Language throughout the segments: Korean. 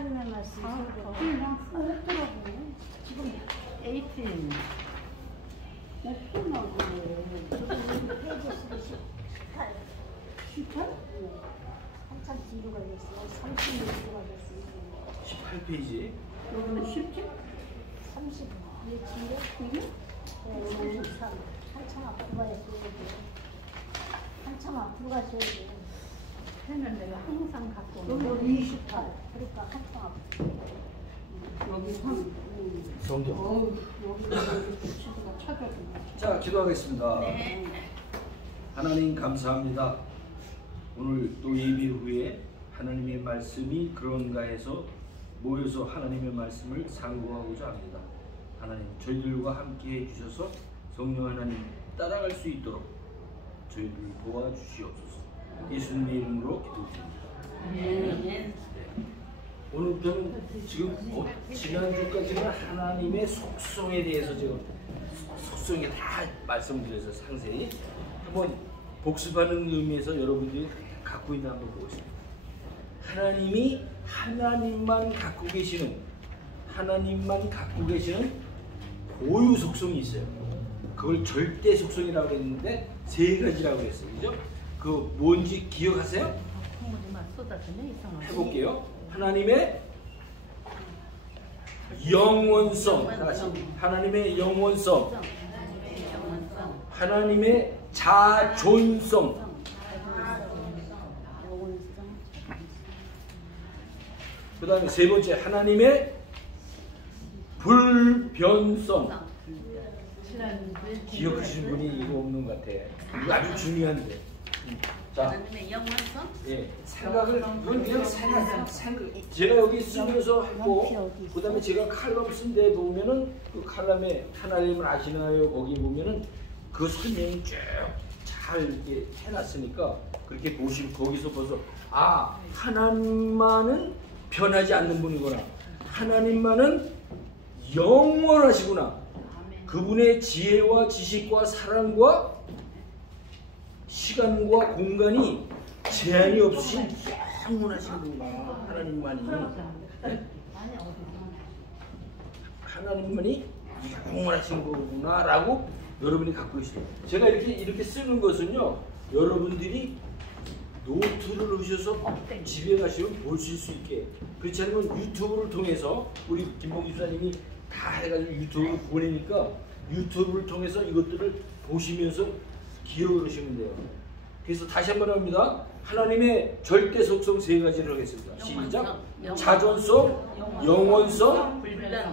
하나님의 말씀이 그냥 없더라고. 지금 18. 없더라고. 페이지 18. 18? 한참 뒤로 가겠어요. 36도가 됐어요. 18페이지. 여기는 17? 30. 이 뒤에? 네, 53. 한참 앞으로 가야 돼요. 한참 앞으로 가셔야 돼요. 펜을 내가 항상 갖고 오는 여기 28. 그러니까 한참 앞으로. 여기 선. 성경. 여기 치수가 찾아주네. 자, 기도하겠습니다. 네. 하나님 감사합니다. 오늘 또 예배 후에 하나님의 말씀이 그런가 해서 모여서 하나님의 말씀을 상고하고자 합니다. 하나님, 저희들과 함께 해주셔서 성령 하나님 따라갈 수 있도록 저희를 도와주시옵소서. 예수님의 이름으로 기도드립니다. 네. 오늘부터는 지금 지난주까지는 하나님의 속성에 대해서 지금 속성에 다 말씀드려서 상세히 한번 복습하는 의미에서 여러분들이 갖고 있는 한번 보겠습니다. 하나님이 하나님만 갖고 계시는 고유 속성이 있어요. 그걸 절대 속성이라고 했는데 세 가지라고 했어요. 그죠? 그 뭔지 기억하세요? 한번만 쏟아지네 이상하게. 해볼게요. 하나님의 영원성, 하나님의 영원성, 하나님의 자존성, 그 다음에 세 번째 하나님의 불변성. 기억하시는 분이 이거 없는 것 같아. 이거 아주 중요한데. 자, 하나님의 영원성? 예, 생각을 이건 그냥 생각. 제가 여기 쓰면서 하고, 그 다음에 제가 칼럼 쓴 데 보면은 그 칼럼에 하나님을 아시나요? 거기 보면은 그 설명이 쭉 잘 이렇게 해놨으니까 그렇게 보시고 거기서 벌써 하나님만은 변하지 않는 분이구나. 하나님만은 영원하시구나. 그분의 지혜와 지식과 사랑과 시간과 공간이 제한이 없으신 영원하신 분이구나. 하나님만이. 네? 하나님만이 영원하신 거구나 라고 여러분이 갖고 계시죠. 제가 이렇게 쓰는 것은요, 여러분들이 노트를 하셔서 집에 가시면 보실 수 있게. 그렇지 않으면 유튜브를 통해서 우리 김봉기 수사님이 다 해가지고 유튜브를 보내니까 유튜브를 통해서 이것들을 보시면서 기억을 하시면 돼요. 그래서 다시 한번 합니다. 하나님의 절대 속성 세 가지를 하겠습니다. 시작. 자존성, 영원성,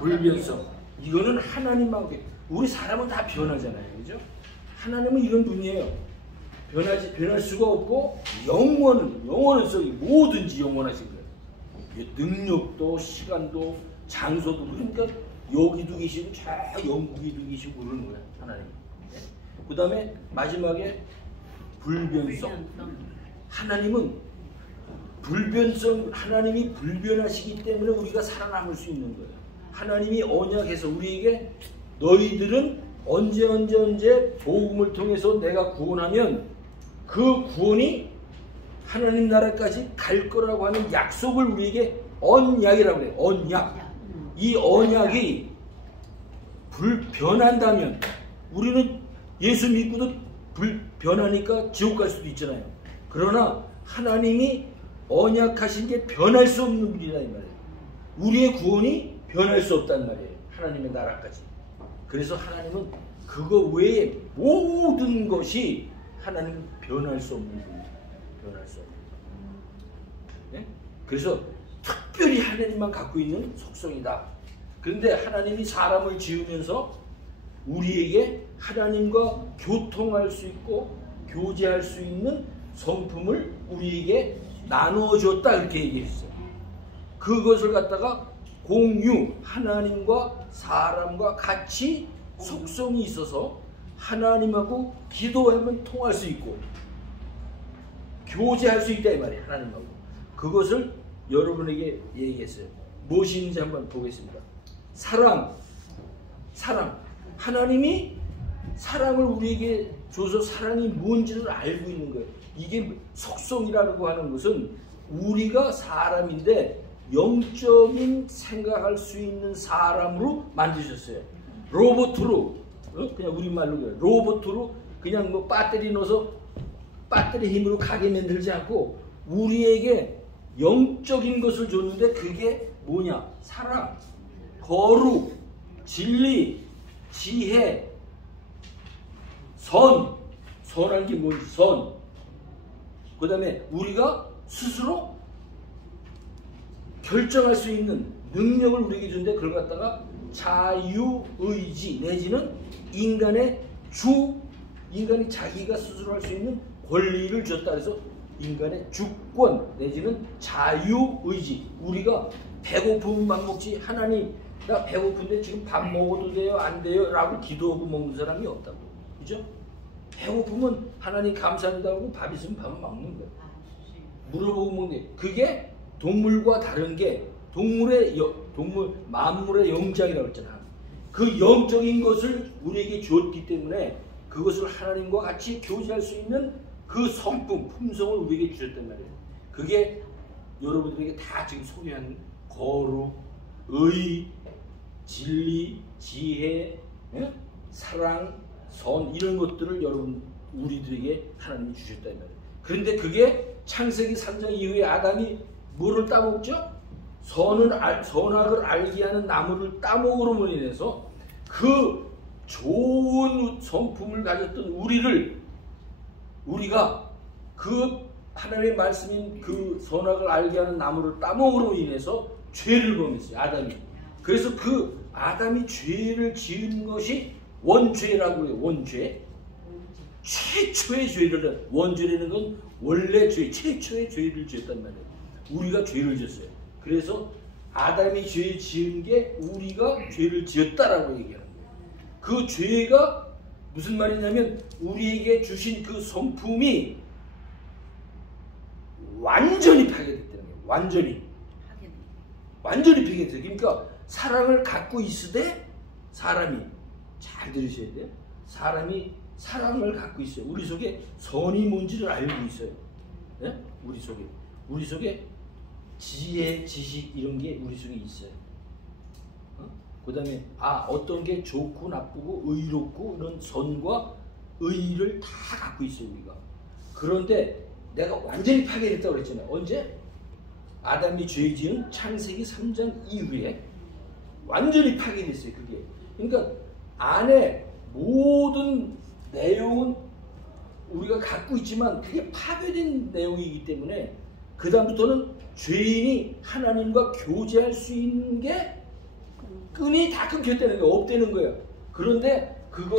불변성. 이거는 하나님만. 우리 사람은 다 변하잖아요, 그죠? 하나님은 이런 분이에요. 변할 수가 없고 영원성이 뭐든지 영원하신 거예요. 능력도 시간도 장소도. 그러니까 여기도 계시고 저 영국에도 계시고 그러는 거예요, 하나님. 그 다음에 마지막에 불변성. 하나님이 불변하시기 때문에 우리가 살아남을 수 있는 거예요. 하나님이 언약해서 우리에게 너희들은 언제 복음을 통해서 내가 구원하면 그 구원이 하나님 나라까지 갈 거라고 하는 약속을 우리에게 언약이라고 해요. 언약. 이 언약이 불변한다면 우리는 예수 믿고도 불변하니까 지옥 갈 수도 있잖아요. 그러나 하나님이 언약하신 게 변할 수 없는 분이다 이 말이에요. 우리의 구원이 변할 수 없단 말이에요. 하나님의 나라까지. 그래서 하나님은 그거 외에 모든 것이 하나님은 변할 수 없는 분이에요. 변할 수 없는 분. 네? 그래서 특별히 하나님만 갖고 있는 속성이다. 그런데 하나님이 사람을 지으면서 우리에게 하나님과 교통할 수 있고 교제할 수 있는 성품을 우리에게 나누어 줬다 이렇게 얘기했어요. 그것을 갖다가 공유, 하나님과 사람과 같이 속성이 있어서 하나님하고 기도하면 통할 수 있고 교제할 수 있다 이 말이에요. 하나님하고. 그것을 여러분에게 얘기했어요. 무엇이 있는지 한번 보겠습니다. 사랑. 하나님이 사랑을 우리에게 줘서 사랑이 뭔지를 알고 있는 거예요. 이게 속성이라고 하는 것은 우리가 사람인데 영적인 생각할 수 있는 사람으로 만드셨어요. 로봇으로, 그냥 우리말로 그래요. 로봇으로 그냥 뭐 배터리 넣어서 배터리 힘으로 가게 만들지 않고 우리에게 영적인 것을 줬는데 그게 뭐냐? 사랑, 거룩, 진리, 지혜, 선한 게 뭔지 선. 그 다음에 우리가 스스로 결정할 수 있는 능력을 우리에게 주는데 그걸 갖다가 자유의지 내지는 인간이 자기가 스스로 할 수 있는 권리를 줬다 그래서 인간의 주권 내지는 자유의지. 우리가 배고프면 먹지 하나님 나 배고픈데 지금 밥 먹어도 돼요 안 돼요 라고 기도하고 먹는 사람이 없다고. 그죠? 배고프면 하나님 감사합니다 하고 밥 있으면 밥을 먹는 거예요. 물어보고 먹는 게 그게 동물과 다른 게 만물의 영장이라고 했잖아. 그 영적인 것을 우리에게 주었기 때문에 그것을 하나님과 같이 교제할 수 있는 그 성품, 품성을 우리에게 주셨단 말이에요. 그게 여러분들에게 다 지금 소개한 거룩, 의, 진리, 지혜, 사랑, 선 이런 것들을 우리들에게 하나님이 주셨단 말이에요. 그런데 그게 창세기 3장 이후에 아담이 뭐를 따먹죠? 선악을 알게 하는 나무를 따먹으로 인해서 그 좋은 성품을 가졌던 우리가 그 하나님의 말씀인 그 선악을 알게 하는 나무를 따먹으로 인해서 죄를 범했어요. 아담이. 그래서 그 아담이 죄를 지은 것이 원죄라고 해요. 원죄. 최초의 죄를 원죄라는 건 원래 죄, 최초의 죄를 지었단 말이에요. 우리가 죄를 지었어요. 그래서 아담이 죄 지은 게 우리가 죄를 지었다라고 얘기하는 거예요. 그 죄가 무슨 말이냐면 우리에게 주신 그 성품이 완전히 파괴됐다는 거예요. 완전히 파괴됐어요. 그러니까 사랑을 갖고 있으되 사람이 잘 들으셔야 돼요. 사람이 사랑을 갖고 있어요. 우리 속에 선이 뭔지를 알고 있어요. 네? 우리 속에 지혜, 지식 이런 게 우리 속에 있어요. 그 다음에 어떤 게 좋고 나쁘고 의롭고 이런 선과 의를 다 갖고 있어요. 우리가. 그런데 내가 완전히 파괴됐다고 그랬잖아요. 언제? 아담이 죄 지은 창세기 3장 이후에 완전히 파괴됐어요. 그게. 그러니까 안에 모든 내용은 우리가 갖고 있지만 그게 파괴된 내용이기 때문에 그 다음부터는 죄인이 하나님과 교제할 수 있는 게 끈이 다 끊겼다는 거예요. 없다는 거예요. 그런데 그거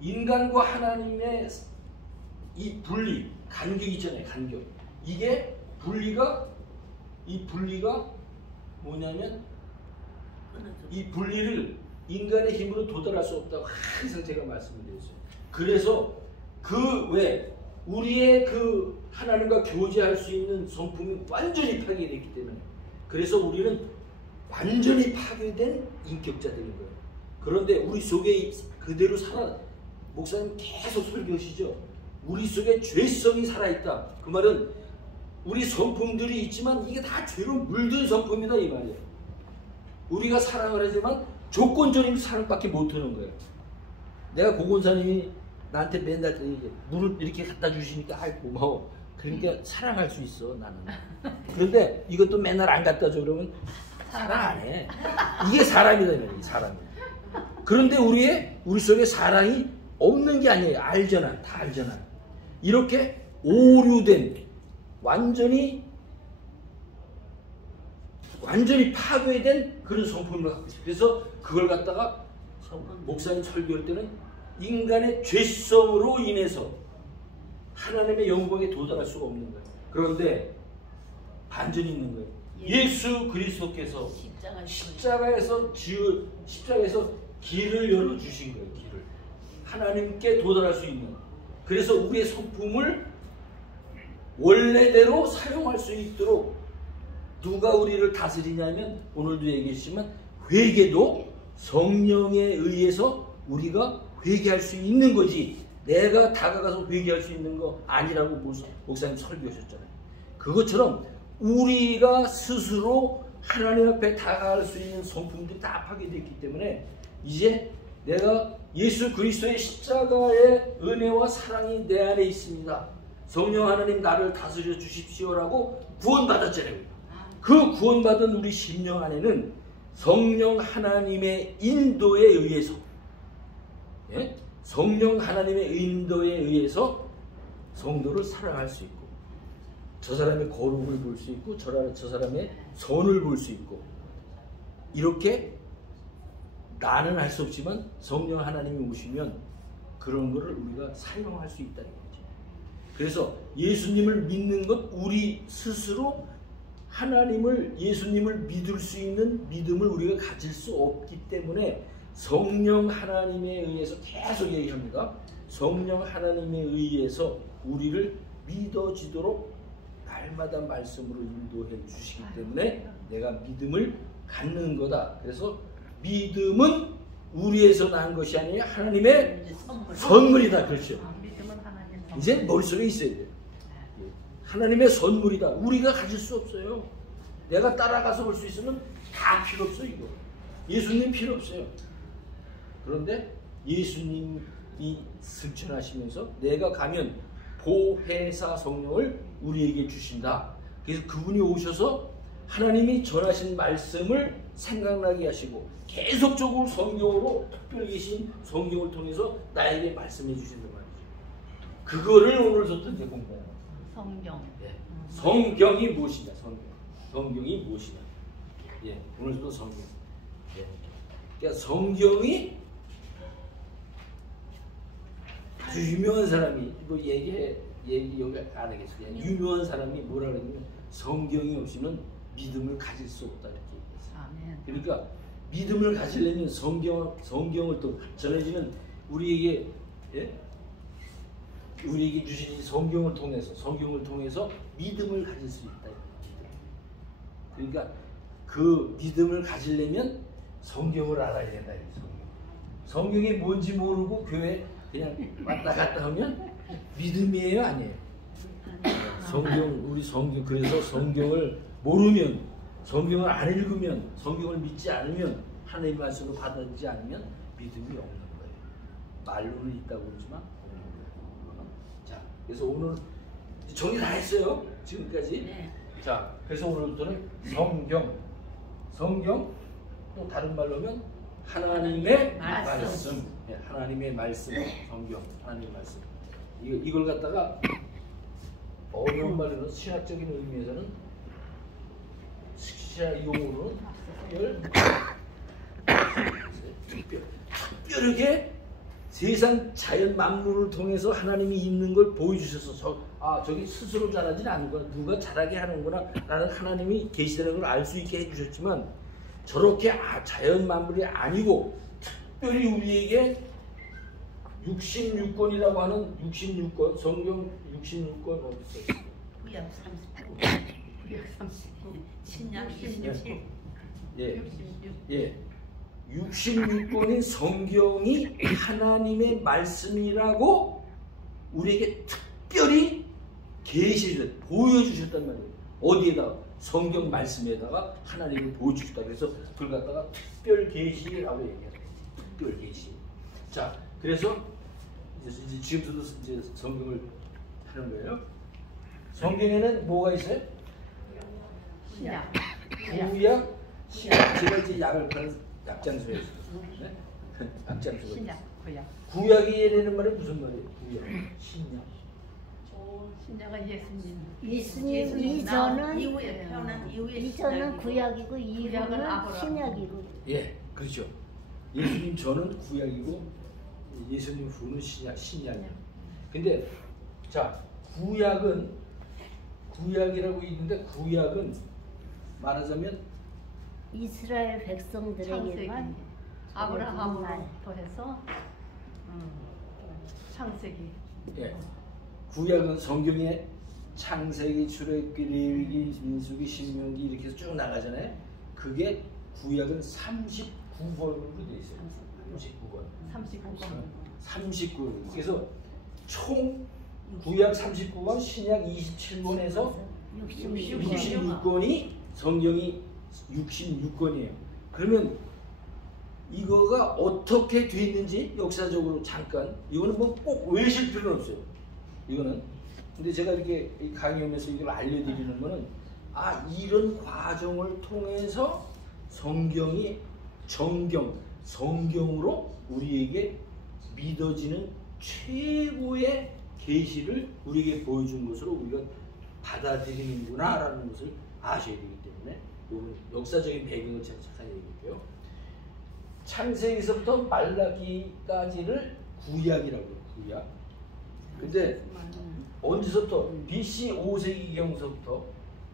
인간과 하나님의 이 분리, 간격 있잖아요. 간격. 이 분리가 뭐냐면 이 분리를 인간의 힘으로 도달할 수 없다고 항상 제가 말씀을 드렸어요. 그래서 우리의 그 하나님과 교제할 수 있는 성품이 완전히 파괴됐기 때문에 그래서 우리는 완전히 파괴된 인격자들인 거예요. 그런데 우리 속에 그대로 목사님 계속 설교하시죠. 우리 속에 죄성이 살아있다. 그 말은 우리 성품들이 있지만 이게 다 죄로 물든 성품이다 이 말이에요. 우리가 사랑을 하지만 조건적인 사랑밖에 못하는 거예요. 내가 고건사님이 나한테 맨날 물을 이렇게 갖다 주시니까 아이 고마워. 그러니까 사랑할 수 있어 나는. 그런데 이것도 맨날 안 갖다 줘 그러면 사랑 안 해. 이게 사람이다 이 말이에요. 사람이. 그런데 우리 속에 사랑이 없는 게 아니에요. 알잖아. 다 알잖아. 이렇게 오류된 완전히 파괴된 그런 성품을 갖고 있어요. 그래서 그걸 갖다가 목사님 설교할 때는 인간의 죄성으로 인해서 하나님의 영광에 도달할 수가 없는 거예요. 그런데 반전이 있는 거예요. 예수 그리스도께서 십자가에서 길을 열어주신 거예요. 길을. 하나님께 도달할 수 있는. 그래서 우리의 성품을 원래대로 사용할 수 있도록 누가 우리를 다스리냐면 오늘도 얘기했지만 회개도 성령에 의해서 우리가 회개할 수 있는 거지 내가 다가가서 회개할 수 있는 거 아니라고 목사님 설교하셨잖아요. 그것처럼 우리가 스스로 하나님 앞에 다가갈 수 있는 성품들이 다 파괴되었기 때문에 이제 내가 예수 그리스도의 십자가의 은혜와 사랑이 내 안에 있습니다. 성령 하나님 나를 다스려 주십시오라고 구원받았잖아요. 그 구원받은 우리 심령 안에는 성령 하나님의 인도에 의해서 성령 하나님의 인도에 의해서 성도를 사랑할 수 있고 저 사람의 거룩을 볼 수 있고 저 사람의 선을 볼 수 있고 이렇게 나는 할 수 없지만 성령 하나님이 오시면 그런 거를 우리가 사용할 수 있다는 거죠. 그래서 예수님을 믿는 것 우리 스스로 하나님을 예수님을 믿을 수 있는 믿음을 우리가 가질 수 없기 때문에 성령 하나님에 의해서 계속 얘기합니다. 성령 하나님에 의해서 우리를 믿어지도록 날마다 말씀으로 인도해 주시기 때문에 내가 믿음을 갖는 거다. 그래서 믿음은 우리에서 난 것이 아니라 하나님의 선물이다. 그렇죠. 믿음은 하나님 선물. 이제 머릿속에 있어야 돼요. 하나님의 선물이다. 우리가 가질 수 없어요. 내가 따라가서 볼 수 있으면 다 필요 없어 이거. 예수님 필요 없어요. 그런데 예수님이 승천하시면서 내가 가면 보혜사 성령을 우리에게 주신다. 그래서 그분이 오셔서 하나님이 전하신 말씀을 생각나게 하시고 계속적으로 성경으로 특별히 계신 성경을 통해서 나에게 말씀해 주신단 말이죠. 그거를 오늘부터 이제 공부해요. 성경. 예. 성경이 무엇이냐? 성경이 무엇이냐? 예, 오늘부터 성경. 예. 그러니까 성경이 아주 유명한 사람이 뭐 얘기 여기 안 하겠어요. 유명한 사람이 뭐라 그러냐면 성경이 없이는 믿음을 가질 수 없다 이렇게 얘기했어요. 아멘. 그러니까 믿음을 가지려면 성경을 또 전해지는 우리에게 우리에게 주신 성경을 통해서 믿음을 가질 수 있다. 그러니까 그 믿음을 가지려면 성경을 알아야 된다. 성경이 뭔지 모르고 교회 그냥 왔다 갔다 하면 믿음이에요, 아니에요? 우리 성경 그래서 성경을 모르면 성경을 안 읽으면 성경을 믿지 않으면 하나님의 말씀을 받아들이지 않으면 믿음이 없는 거예요. 말로는 있다고 그러지만 없는 거예요. 자, 그래서 오늘 정리 다 했어요. 지금까지. 네. 자, 그래서 오늘부터는 성경 또 다른 말로 하면 하나님의 말씀. 네, 하나님의 말씀, 성경, 하나님의 말씀. 이걸 갖다가 어려운 말로는 신학적인 의미에서는 신학 용어로는 특별하게 세상 자연 만물을 통해서 하나님이 있는 걸 보여주셔서 저기 스스로 자라진 않는구나, 누가 자라게 하는구나 라는 하나님이 계시다는 걸 알 수 있게 해주셨지만 저렇게 자연 만물이 아니고 특별히 우리에게 66권이라고 하는 66권 성경 66권 어디 있어요? 구약 38, 구약 39, 신약 27, 예. 66. 예. 66권의 성경이 하나님의 말씀이라고 우리에게 특별히 계시를 보여주셨단 말이에요. 어디에다가? 성경 말씀에다가 하나님을 보여주셨다. 그래서 그걸 갖다가 특별 계시라고 얘기해요. 특별 계시. 자, 그래서 이제 지금부터 이제 성경을 하는 거예요. 성경에는 뭐가 있어요? 신약. 구약, 신약. 제가 이제 약을 파는 약장소에 있어요. 네? 약장소가. 신약, 구약. 구약이라는 말이 무슨 말이에요? 구약, 신약. 신약은 예수님 이전은 이후에 태어난 이후에 이전은 구약이고 구약은 이후는 아브라함. 신약이고. 예, 그렇죠. 예수님 전은 구약이고 예수님 후는 신약이에요. 근데 자, 구약이라고 있는데 구약은 말하자면 이스라엘 백성들에게만 아브라함부터 해서 창세기. 예. 구약은 성경에 창세기, 출애굽기, 레위기, 민수기, 신명기 이렇게 해서 쭉 나가잖아요. 그게 구약은 39권으로 되어 있어요. 39권. 39권. 39권. 그래서 총 구약 39권, 신약 27권에서 66권이 성경이 66권이에요. 그러면 이거가 어떻게 됐는지 역사적으로 잠깐, 이거는 뭐 꼭 외실 필요는 없어요. 이거는. 근데 제가 이렇게 강의하면서 이걸 알려드리는 거는, 이런 과정을 통해서 성경이 성경으로 우리에게 믿어지는 최고의 계시를 우리에게 보여준 것으로 우리가 받아들이는구나라는 것을 아셔야 되기 때문에 이건 역사적인 배경을 제가 잠깐 얘기할게요. 창세기서부터 말라기까지를 구약이라고 해요. 구약. 근데 언제서부터? BC 5세기경서부터,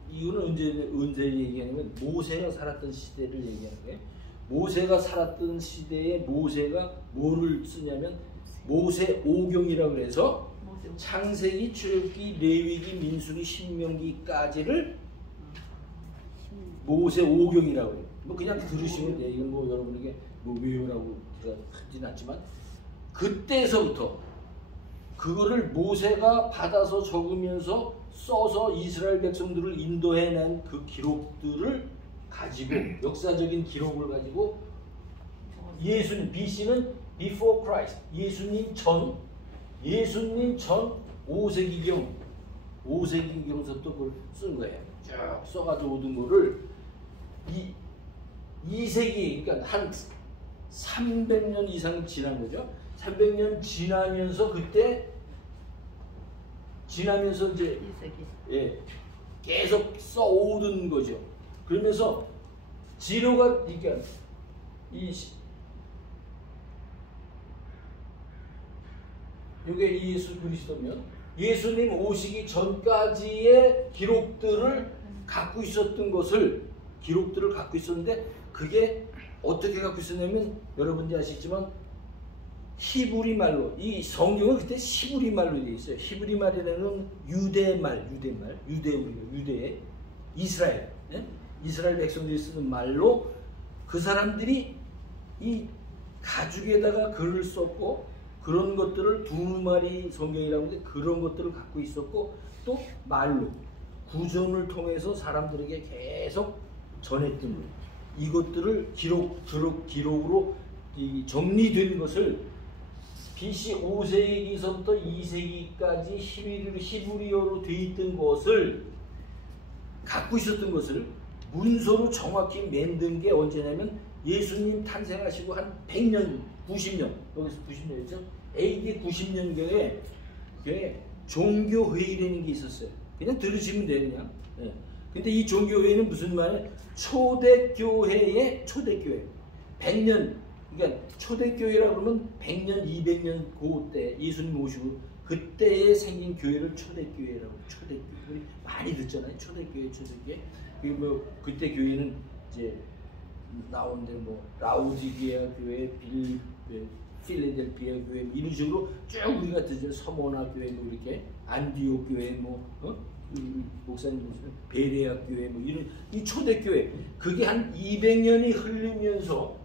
이거는 언제 얘기하냐면 모세가 살았던 시대를 얘기하는 거예요. 모세가 살았던 시대에 모세가 뭐를 쓰냐면 모세 오경이라고 해서 창세기, 출애굽기, 레위기, 민수기, 신명기까지를 모세 오경이라고 해요. 뭐 그냥 들으시면 돼요. 이건 뭐 여러분에게 뭐 외우라고 제가 하진 않지만, 그때서부터 그거를 모세가 받아서 적으면서 써서 이스라엘 백성들을 인도해낸 그 기록들을 가지고, 역사적인 기록을 가지고, 예수님, BC는 before Christ, 예수님 전 5세기경서부터 그걸 쓴 거예요. 쭉 써가지고 오던 거를 2세기, 그러니까 한 300년 이상 지난 거죠. 300년 지나면서 지나면서 이제 2세기. 계속 써오던 거죠. 그러면서 지로가, 그러니까 이게 예수 그리스도면 예수님 오시기 전까지의 기록들을 갖고 있었던 기록들을 갖고 있었는데, 그게 어떻게 갖고 있었냐면, 여러분들이 아시겠지만 히브리 말로, 이 성경은 그때 히브리 말로 되어 있어요. 히브리 말이라는 유대 이스라엘, 이스라엘 백성들이 쓰는 말로, 그 사람들이 이 가죽에다가 글을 썼고, 그런 것들을 두루마리 성경이라고 하는데 그런 것들을 갖고 있었고, 또 말로 구전을 통해서 사람들에게 계속 전했던 거예요. 이것들을 기록으로 정리된 것을 BC 5세기서부터 2세기까지 히브리어로 되어 있던 것을 갖고 있었던 것을 문서로 정확히 만든 게 언제냐면, 예수님 탄생하시고 한 100년, 90년, 여기서 90년이죠. AD 90년경에 종교회의라는 게 있었어요. 그냥 들으시면 돼요, 그냥. 네. 근데 이 종교회의는 무슨 말이에요? 초대교회의 초대교회. 100년, 그러니까 초대교회라고 그러면 100년, 200년 그때 예수님 오시고 그때에 생긴 교회를 초대교회라고. 초대교회. 우리 많이 듣잖아요. 초대교회. 그리고 뭐 그때 교회는 이제 나오는데 뭐 라우디게아 교회, 필라델피아 교회, 이런 식으로 쭉 우리가 듣죠. 서모나 교회, 뭐 이렇게 안디옥 교회, 목사님 보시면 베레아 교회, 뭐 이런 이 초대교회, 그게 한 200년이 흘리면서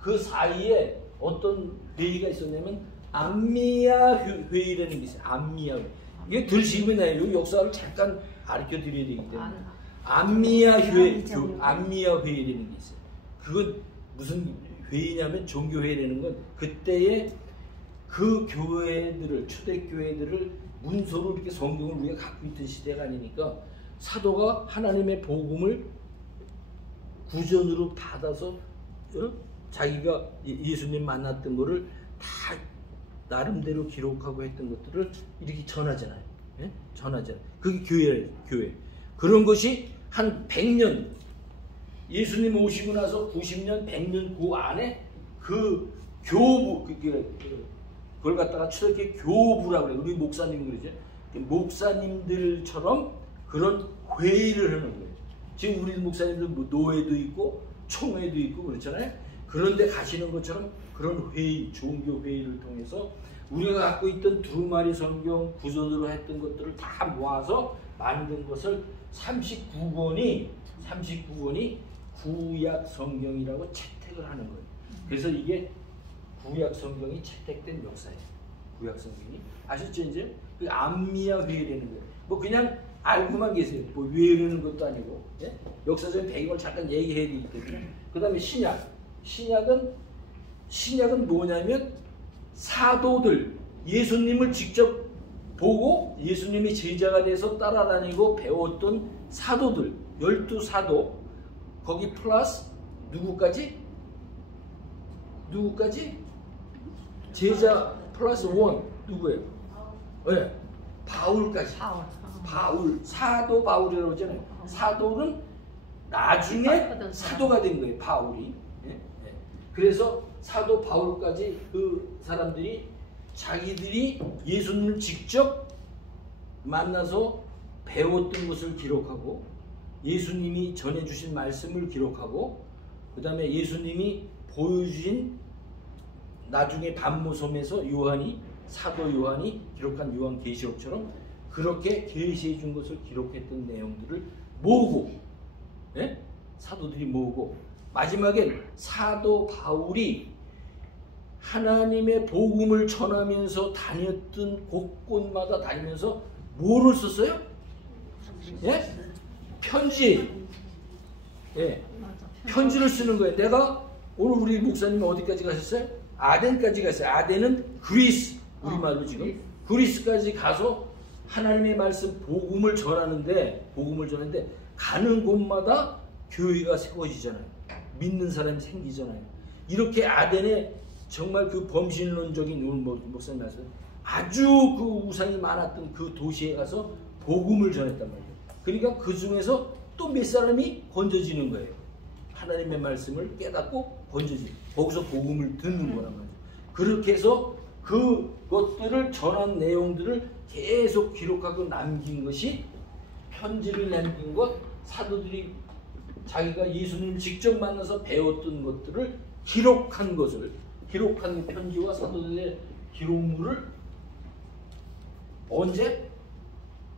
그 사이에 어떤 회의가 있었냐면 암미야 회의라는 게 있어요. 암미야 회의. 이게 들으시면 나요. 역사를 잠깐 가르쳐 드려야 되기 때문에. 암미야 회의라는 게 있어요. 그건 무슨 회의냐면, 종교회의라는 건 그때의 그 교회들을, 초대교회들을 문서로 이렇게 성경을 우리가 갖고 있던 시대가 아니니까, 사도가 하나님의 복음을 구전으로 받아서 자기가 예수님 만났던 거를 다 나름대로 기록하고 했던 것들을 이렇게 전하잖아요. 전하잖아요. 그게 교회예요. 교회. 그런 것이 한 100년, 예수님 오시고 나서 90년, 100년 그 안에 그 교부, 그걸 갖다가 초대교회 교부라고 그래요. 우리 목사님 그러죠. 목사님들처럼 그런 회의를 하는 거예요. 지금 우리 목사님들 뭐 노회도 있고 총회도 있고 그렇잖아요. 그런데 가시는 것처럼 그런 회의, 종교 회의를 통해서 우리가 갖고 있던 두루마리 성경 구전으로 했던 것들을 다 모아서 만든 것을 39권이 구약 성경이라고 채택을 하는 거예요. 그래서 이게 구약 성경이 채택된 역사예요. 구약 성경이 아셨죠 이제? 그 암미야 회의라는 거예요. 뭐 그냥 알고만 계세요. 뭐 외우는 것도 아니고 예? 역사적인 배경을 잠깐 얘기해야 되기 때문에. 그다음에 신약은 뭐냐면 사도들 예수님을 직접 보고 예수님이 제자가 돼서 따라다니고 배웠던 사도들 12사도 거기 플러스 누구까지? 제자 플러스 원 누구예요? 네. 바울까지. 바울 사도 바울이라고 하잖아요. 사도는 나중에 사도가 된 거예요. 바울이. 예? 예. 그래서 사도 바울까지 그 사람들이 자기들이 예수님을 직접 만나서 배웠던 것을 기록하고 예수님이 전해주신 말씀을 기록하고 그 다음에 예수님이 보여주신 나중에 반모섬에서 사도 요한이 기록한 요한계시록처럼 그렇게 계시해 준 것을 기록했던 내용들을 모으고 예? 사도들이 모으고 마지막엔 사도 바울이 하나님의 복음을 전하면서 다녔던 곳곳마다 다니면서 뭐를 썼어요? 예? 편지. 예. 편지를 쓰는 거예요. 내가 오늘 우리 목사님이 어디까지 가셨어요? 아덴까지 갔어요. 아덴은 그리스. 우리말로 지금 그리스까지 가서 하나님의 말씀 복음을 전하는데 가는 곳마다 교회가 세워지잖아요. 믿는 사람이 생기잖아요. 이렇게 아덴에 정말 그 범신론적인 오늘 목사님 말씀 아주 그 우상이 많았던 그 도시에 가서 복음을 전했단 말이에요. 그러니까 그 중에서 또 몇 사람이 건져지는 거예요. 하나님의 말씀을 깨닫고 건져지. 거기서 복음을 듣는 거란 말이에요. 그렇게 해서 그것들을 전한 내용들을 계속 기록하고 남긴 것이 편지를 남긴 것, 사도들이 자기가 예수님을 직접 만나서 배웠던 것들을 기록한 편지와 사도들의 기록물을 언제?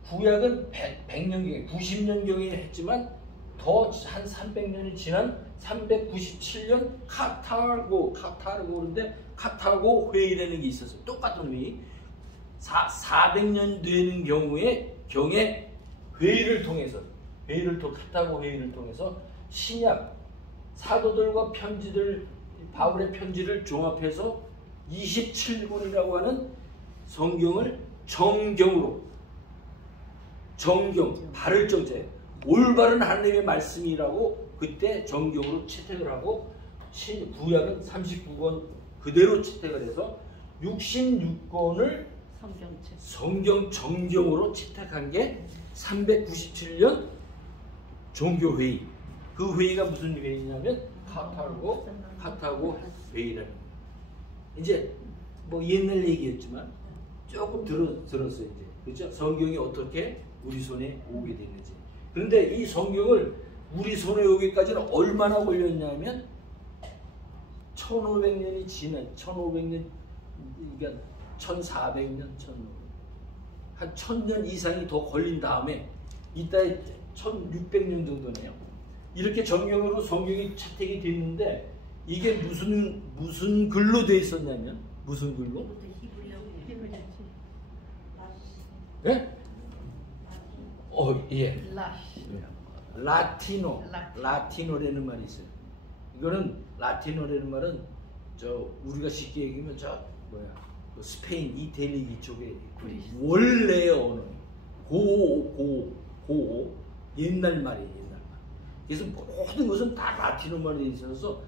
구약은 100년경에 90년경에 했지만 더 한 300년이 지난 397년 카타르고인데 카타르고 회의라는 게 있었어요. 똑같은 회의. 400년 되는 경에 회의를 통해서 카타르고 회의를 통해서 신약 사도들과 바울의 편지를 종합해서 27권이라고 하는 성경을 바를 정자에 올바른 하나님의 말씀이라고 그때 정경으로 채택을 하고 구약은 39권 그대로 채택을 해서 66권을 성경 정경으로 채택한 게 397년 종교회의. 그 회의가 무슨 회의냐면 카타르고 회의라는 거예요. 이제 뭐 옛날 얘기였지만 조금 들었어요. 이제 그렇죠? 성경이 어떻게 우리 손에 오게 됐는지. 그런데 이 성경을 우리 손에 오기까지는 얼마나 걸렸냐면 1500년이 지난 1500년 그러니까 1400년 한 1000년 이상이 더 걸린 다음에 이따에 1600년 정도네요. 이렇게 정경으로 성경이 채택이 됐는데 이게 무슨 글로 돼 있었냐면 무슨 글로? 예? 예. 라티노라는 말이 있어요. 이거는 라티노라는 말은 우리가 쉽게 얘기하면 스페인, 이태리 이쪽에 원래의 언어, 옛날 말이에요. 옛날 말. 그래서 모든 것은 다 라틴어 말에 있어서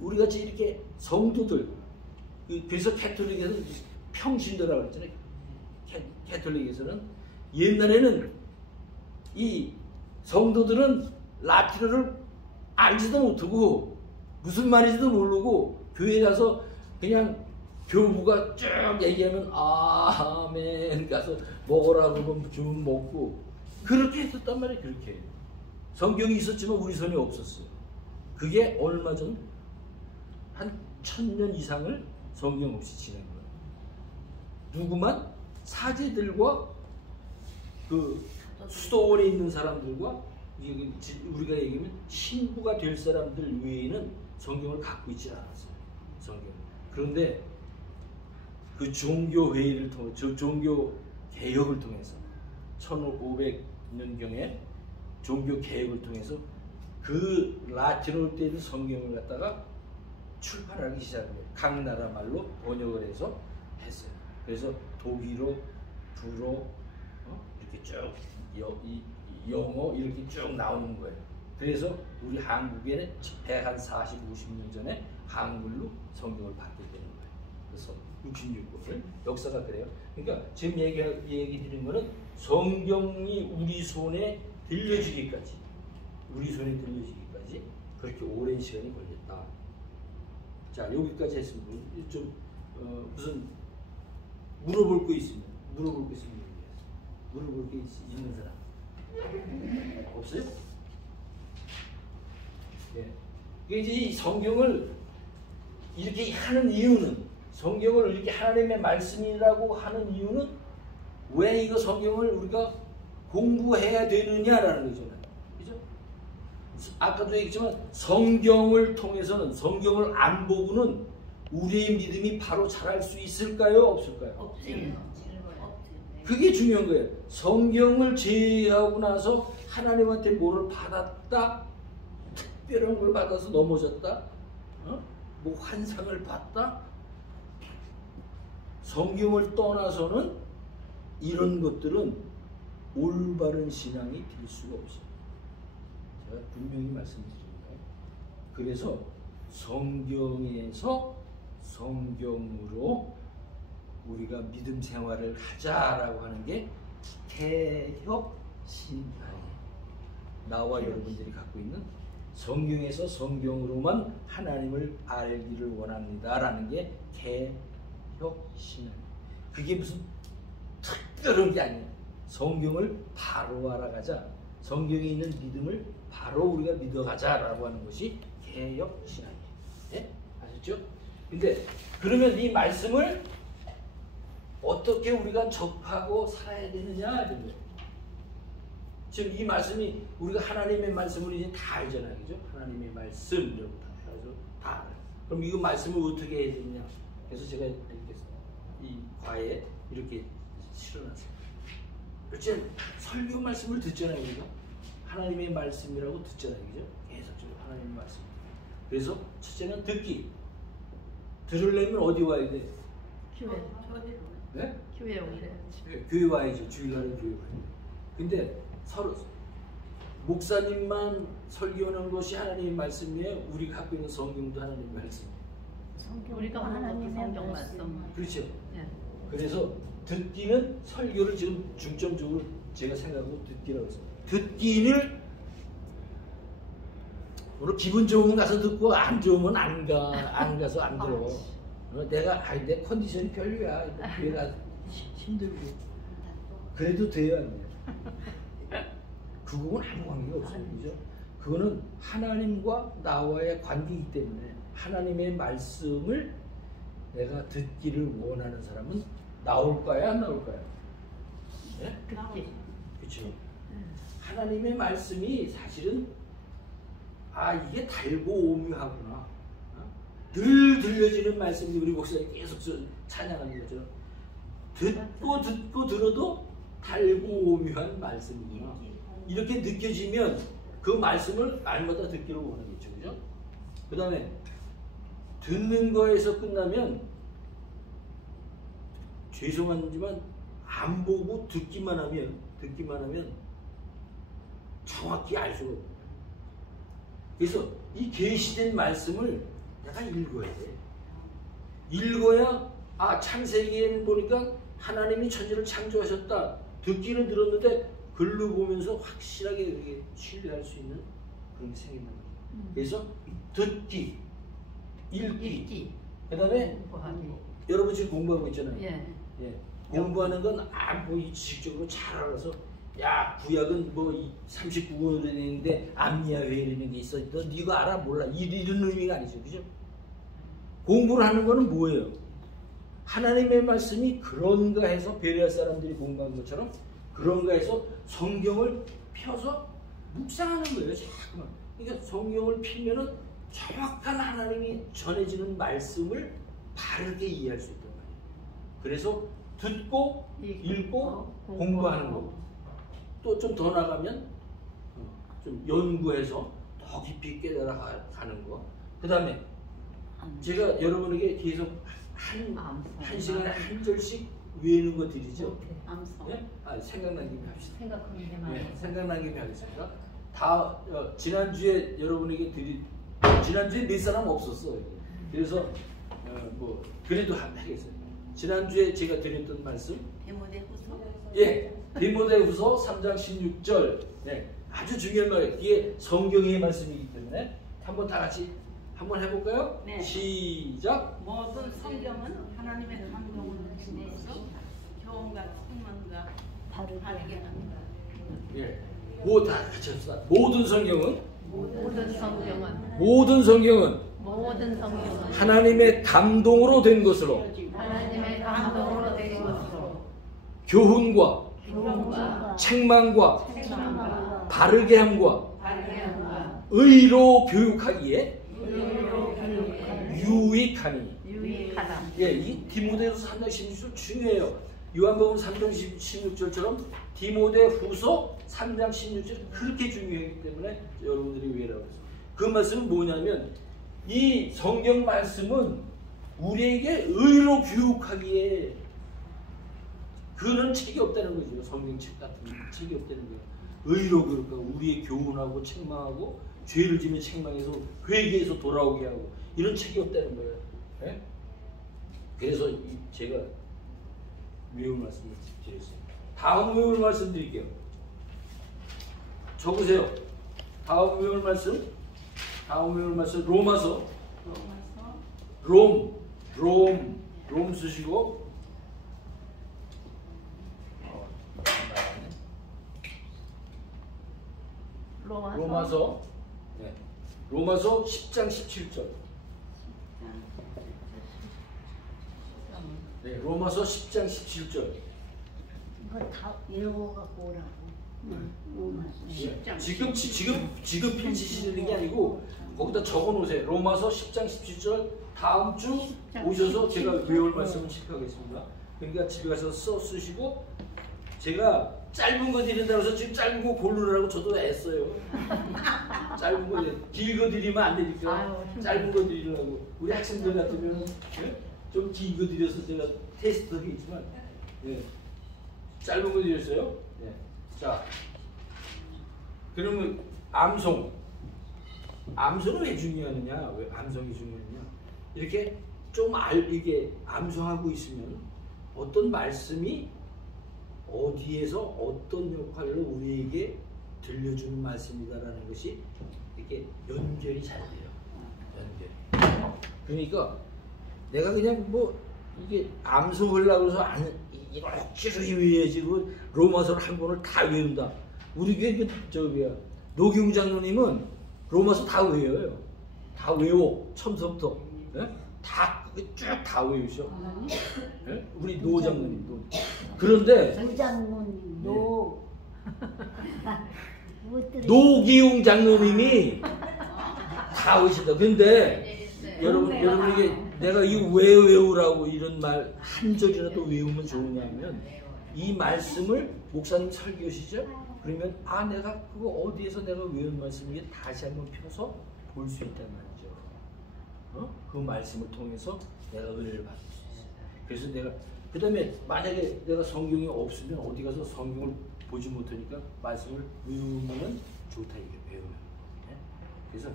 우리 같이 이렇게 성도들, 그래서 캐톨릭에서는 평신도라고 그랬잖아요. 캐톨릭에서는 옛날에는 이 성도들은 라틴어를 알지도 못하고 무슨 말인지도 모르고 교회 가서 그냥 교부가 쭉 얘기하면 아멘 가서 먹으라고 그러면 주면 먹고 그렇게 했었단 말이에요. 그렇게 성경이 있었지만 우리 손에 없었어요. 그게 얼마 전 한 1000년 이상을 성경 없이 지낸 거예요. 누구만? 사제들과 그 수도원에 있는 사람들과 우리가 얘기하면 신부가 될 사람들 외에는 성경을 갖고 있지 않았어요. 성경. 그런데 그 종교 회의를 통해, 종교 개혁을 통해서 1500년경에 종교 개혁을 통해서 그 라틴어로 된 성경을 갖다가 출판하기 시작해요. 각 나라 말로 번역을 해서 했어요. 그래서 독일어, 불어, 이렇게 쭉 영어 이렇게 쭉 나오는 거예요. 그래서 우리 한국에는 140, 50년 전에 한글로 성경을 받게 되는 거예요. 그래서 66권을 역사가 그래요. 그러니까 지금 얘기 드린 거는 성경이 우리 손에 들려지기까지 그렇게 오랜 시간이 걸렸다. 자, 여기까지 했습니다. 좀 무슨 물어볼 거 있으면 물어볼 게 있는 사람 없어요? 예. 이제 이 성경을 이렇게 하는 이유는, 성경을 이렇게 하나님의 말씀이라고 하는 이유는 왜 이거 성경을 우리가 공부해야 되느냐라는 거잖아요. 그죠? 아까도 얘기했지만 성경을 통해서는, 성경을 안 보고는 우리의 믿음이 바로 자랄 수 있을까요? 없을까요? 없지. 그게 중요한 거예요. 성경을 제외하고 나서 하나님한테 뭐를 받았다, 특별한 걸 받아서 넘어졌다, 뭐 환상을 봤다, 성경을 떠나서는 이런 것들은 올바른 신앙이 될 수가 없어요. 제가 분명히 말씀드립니다. 그래서 성경에서 성경으로 우리가 믿음 생활을 하자라고 하는 게 개혁 신앙이에요. 나와 여러분들이 갖고 있는 성경에서 성경으로만 하나님을 알기를 원합니다라는 게 개혁 신앙. 그게 무슨 특별한 게 아니에요. 성경을 바로 알아가자, 성경에 있는 믿음을 바로 우리가 믿어가자라고 하는 것이 개혁 신앙이에요. 네? 아셨죠? 근데 그러면 이 말씀을 어떻게 우리가 접하고 살아야 되느냐? 지금 이 말씀이 우리가 하나님의 말씀을 이제 다 알잖아요, 그죠? 하나님의 말씀 이런 거 다 알아요. 그럼 이 말씀을 어떻게 해야 되느냐? 그래서 제가 이렇게 이 과에 이렇게 실어놨어요. 그렇지? 설교 말씀을 듣잖아요, 우리가 하나님의 말씀이라고 듣잖아요, 그죠? 계속적으로 하나님의 말씀. 그래서 첫째는 듣기. 들으려면 어디 와야 돼? 교회. 네? 교회 오래. 교회 와야죠. 주일날에 교회 와야죠. 근데 서로 목사님만 설교하는 것이 하나님의 말씀이에요? 우리가 갖고 있는 성경도 하나님의 말씀이에요. 우리가 하나님의 성경 말씀. 그렇죠. 예. 그래서 듣기는 설교를 지금 중점적으로 제가 생각하고 듣기라고 했어요. 듣기를 오늘 기분 좋으면 가서 듣고 안 좋으면 안 가서 안 들어. 내 컨디션이 별로야. 내가 힘들고. 그래도 돼요, 안 돼요? 그거는 아무 관계가 없어요. 그죠? 그거는 하나님과 나와의 관계이기 때문에 하나님의 말씀을 내가 듣기를 원하는 사람은 나올까요? 안 나올까요? 네? 듣기. 그렇죠. 하나님의 말씀이 사실은 이게 달고 오묘하구나. 늘 들려지는 말씀이 우리 목사님 계속 찬양하는 것처럼 듣고 들어도 달고 오묘한 말씀이구나. 이렇게 느껴지면 그 말씀을 날마다 듣기를 원하겠죠. 그죠? 그 다음에 듣는 거에서 끝나면 죄송하지만 안 보고 듣기만 하면 정확히 알 수가 없어요. 그래서 이 계시된 말씀을 내가 읽어야 돼. 읽어야 창세기에는 보니까 하나님이 천지를 창조하셨다. 듣기는 들었는데 글로 보면서 확실하게 이렇게 신뢰할 수 있는 그런 게 생긴단 말이에요. 그래서 듣기, 읽기. 그 다음에 여러분 지금 공부하고 있잖아요. 예. 공부하는 건 뭐 지식적으로 잘 알아서 구약은 뭐 39권으로 되어 있는데 암니아 회의라는 게 있어. 너 네가 알아? 몰라. 이런 의미가 아니죠. 그죠? 공부를 하는 거는 뭐예요? 하나님의 말씀이 그런가 해서 베레아 사람들이 공부한 것처럼 그런가 해서 성경을 펴서 묵상하는 거예요. 자꾸만. 그러니까 성경을 피면은 정확한 하나님이 전해지는 말씀을 바르게 이해할 수 있단 말이에요. 그래서 듣고 읽고 공부하는 거. 또 좀 더 나가면 좀 연구해서 더 깊이 깨달아 가는 거. 그 다음에 제가 여러분에게 계속 한 시간에 한 절씩 외우는 거 드리죠. 암송. 예? 생각난 김에 합시다. 생각하는 게 많아요. 네, 생각난 김에 하겠습니다. 지난주에 여러분에게 지난주에 몇 사람 없었어. 그래서 뭐 그래도 하겠어요. 지난주에 제가 드렸던 말씀, 디모데후서. 예, 디모데후서 3장 16절, 네, 아주 중요한 말이에요. 이게 성경의 말씀이기 때문에 한번 다 같이 한번 해볼까요? 네. 시작. 모든 성경은 하나님의 감동을 내서 교훈과 책망과 바르게 합니다. 예, 뭐 다 같이 합시다. 모든 성경은 모든 성경은 하나님의 감동으로 된 것으로 교훈과 책망과 바르게 함과 의로 교육하기에 유익하니. 예, 이 디모데후서 3장 16절 중요해요. 요한복음 3장 16절처럼 디모데후서 3장 16절 그렇게 중요하기 때문에 여러분들이 외우라고 해서 그 말씀은 뭐냐면 이 성경 말씀은 우리에게 의로 교육하기에 그런 책이 없다는 거죠. 성경책 같은 책이 없다는 거예요. 의로 교육하고 우리의 교훈하고 책망하고 죄를 지면 책망해서 회개해서 돌아오게 하고 이런 책이 없다는 거예요. 네? 그래서 제가 외울 말씀을 드렸어요. 다음 외울 말씀 드릴게요. 적으세요. 다음 외울 말씀 로마서 롬 쓰시고 로마서 10장 17절. 네, 로마서 10장 17절. 이거 다 외워갖고 오라고. 예, 지금 펼치시는 게 아니고 거기다 적어 놓으세요. 로마서 10장 17절 다음 주 오셔서 제가 외울 말씀을 체크하겠습니다. 그러니까 집에 가서 쓰시고 제가 짧은 거 드린다고 해서 지금 짧은 거 고르라고 저도 애써요. 짧은 거 길 거 드리면 안 되니까 짧은 거 드리려고. 우리 학생들 같으면 좀 긴 거 드려서 제가 테스트 하겠지만 짧은 거 드렸어요. 자, 그러면 암송은 왜 중요하느냐? 왜 암송이 중요하느냐? 이렇게 좀 이게 암송하고 있으면 어떤 말씀이 어디에서 어떤 역할로 우리에게 들려주는 말씀이다라는 것이 이렇게 연결이 잘 돼요. 그러니까 내가 그냥 뭐 이게 암송하려고 해서 이렇게 외워지고 로마서를 한 권을 다 외운다. 우리 교회 노경 장로님은 로마서 다 외워요. 다 외워. 처음부터 다 외우셔. 우리 노 장로님도. 그런데 노 장로님 노기웅 장로님이 다 외우신다. 근데 여러분에게 내가 이 왜 외우라고 이런 말 한 절이라도 외우면 좋으냐면 이 말씀을 목사님 설교시죠? 그러면 내가 그거 어디에서 내가 외운 말씀이게 다시 한번 펴서 볼 수 있단 말이죠. 그 말씀을 통해서 내가 은혜를 받을 수 있어요. 그래서 내가 그 다음에 만약에 내가 성경이 없으면 어디 가서 성경을 보지 못하니까 말씀을 외우면 좋다 이게 외우면. 그래서